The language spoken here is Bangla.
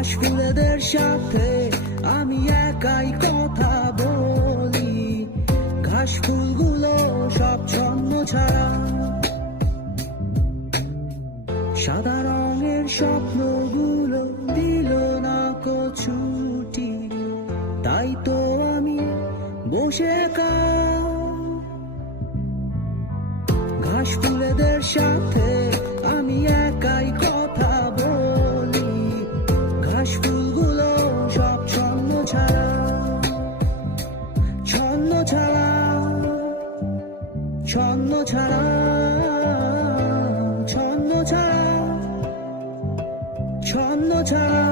ঘাস ফুলেদের সাথে আমি একাই কথা বলি, ঘাস ফুলগুলো সব ছন্ন ছাড়া। সাদা রঙের স্বপ্নগুলো দিল না ছুটি, তাই তো আমি বসে একা। ঘাস ফুলেদের সাথে আমি একাই কথা বলি, ঘাস ফুলগুলো সব ছন্ন ছাড়া, ছন্ন ছাড়া, ছন্ন ছাড়া, ছন্ন ছাড়া, ছন্ন ছাড়া।